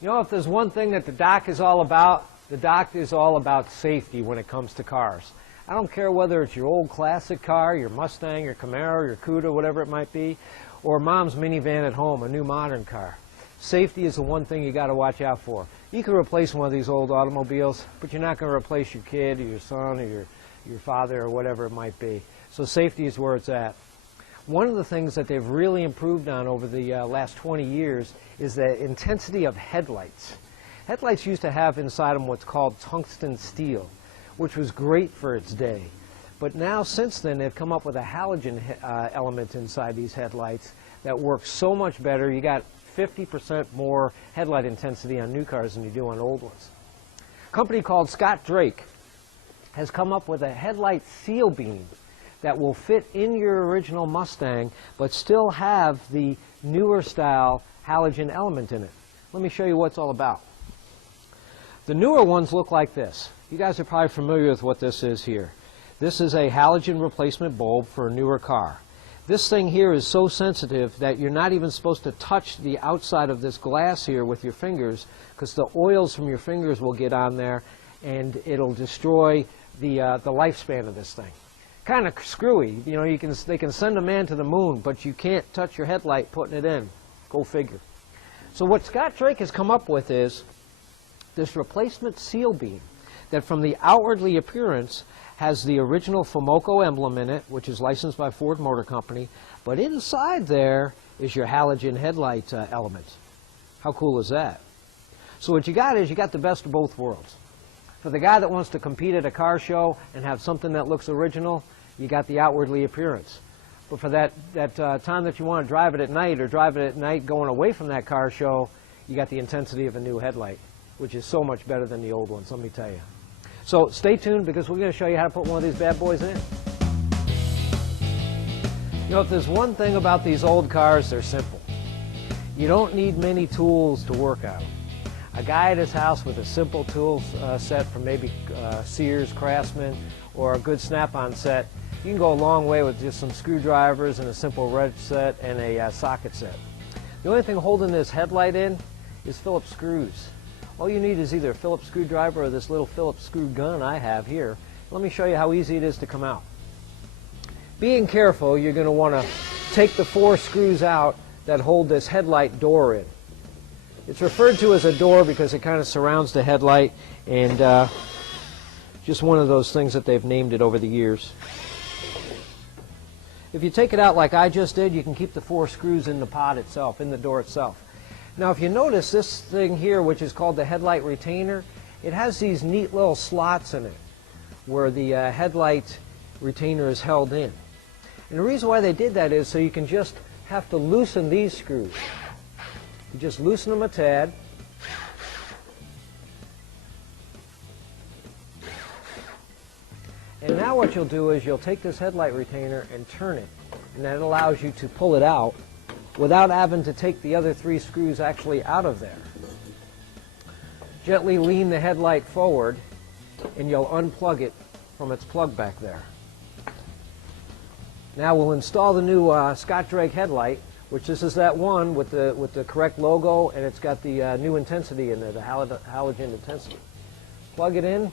You know, if there's one thing that the doc is all about, the doc is all about safety when it comes to cars. I don't care whether it's your old classic car, your Mustang, your Camaro, your Cuda, whatever it might be, or mom's minivan at home, a new modern car. Safety is the one thing you got to watch out for. You can replace one of these old automobiles, but you're not going to replace your kid or your son or your father or whatever it might be. So safety is where it's at. One of the things that they've really improved on over the last 20 years is the intensity of headlights. Headlights used to have inside them what's called tungsten steel, which was great for its day. But now, since then, they've come up with a halogen element inside these headlights that works so much better. You got 50% more headlight intensity on new cars than you do on old ones. A company called Drake has come up with a headlight seal beam that will fit in your original Mustang, but still have the newer style halogen element in it. Let me show you what it's all about. The newer ones look like this. You guys are probably familiar with what this is here. This is a halogen replacement bulb for a newer car. This thing here is so sensitive that you're not even supposed to touch the outside of this glass here with your fingers, because the oils from your fingers will get on there and it'll destroy the lifespan of this thing. Kind of screwy. You know, they can send a man to the moon, but you can't touch your headlight putting it in. Go figure. So what Drake has come up with is this replacement seal beam that from the outwardly appearance has the original Fomoco emblem in it, which is licensed by Ford Motor Company, but inside there is your halogen headlight element. How cool is that? So what you got is you got the best of both worlds. For the guy that wants to compete at a car show and have something that looks original, you got the outwardly appearance. But for that time that you want to drive it at night, or drive it at night going away from that car show, you got the intensity of a new headlight, which is so much better than the old ones, let me tell you. So stay tuned, because we're going to show you how to put one of these bad boys in. You know, if there's one thing about these old cars, they're simple. You don't need many tools to work on them. A guy at his house with a simple tool set from maybe Sears, Craftsman, or a good Snap-on set, you can go a long way with just some screwdrivers and a simple wrench set and a socket set. The only thing holding this headlight in is Phillips screws. All you need is either a Phillips screwdriver or this little Phillips screw gun I have here. Let me show you how easy it is to come out. Being careful, you're going to want to take the 4 screws out that hold this headlight door in. It's referred to as a door because it kind of surrounds the headlight, and just one of those things that they've named it over the years. If you take it out like I just did, you can keep the 4 screws in the pod itself, in the door itself. Now if you notice this thing here, which is called the headlight retainer, it has these neat little slots in it where the headlight retainer is held in. And the reason why they did that is so you can just have to loosen these screws. You just loosen them a tad. And now what you'll do is you'll take this headlight retainer and turn it, and that allows you to pull it out without having to take the other 3 screws actually out of there. Gently lean the headlight forward and you'll unplug it from its plug back there. Now we'll install the new Drake headlight, which this is that one with the correct logo, and it's got the new intensity in there, the halogen intensity. Plug it in.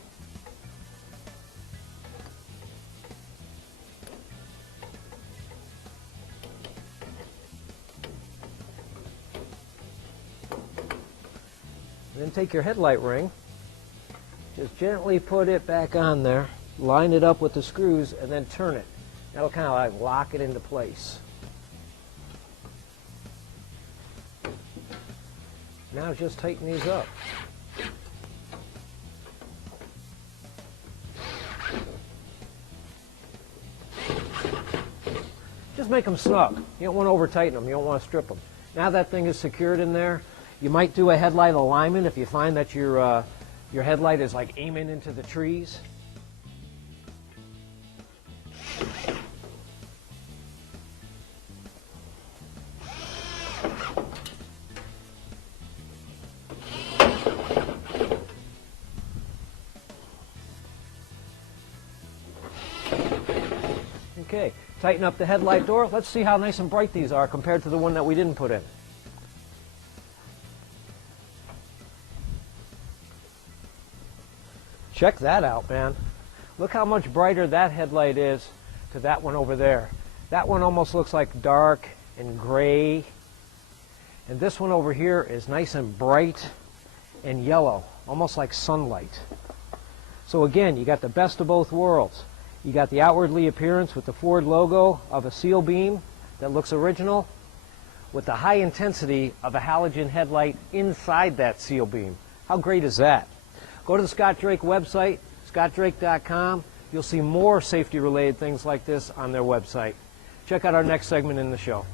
And then take your headlight ring, just gently put it back on there, line it up with the screws, and then turn it. That'll kind of like lock it into place. Now just tighten these up. Just make them snug. You don't want to over-tighten them. You don't want to strip them. Now that thing is secured in there, you might do a headlight alignment if you find that your headlight is like aiming into the trees. Okay, tighten up the headlight door. Let's see how nice and bright these are compared to the one that we didn't put in. Check that out, man. Look how much brighter that headlight is to that one over there. That one almost looks like dark and gray. And this one over here is nice and bright and yellow, almost like sunlight. So again, you got the best of both worlds. You got the outwardly appearance with the Ford logo of a seal beam that looks original, with the high intensity of a halogen headlight inside that seal beam. How great is that? Go to the Scott Drake website, scottdrake.com. You'll see more safety-related things like this on their website. Check out our next segment in the show.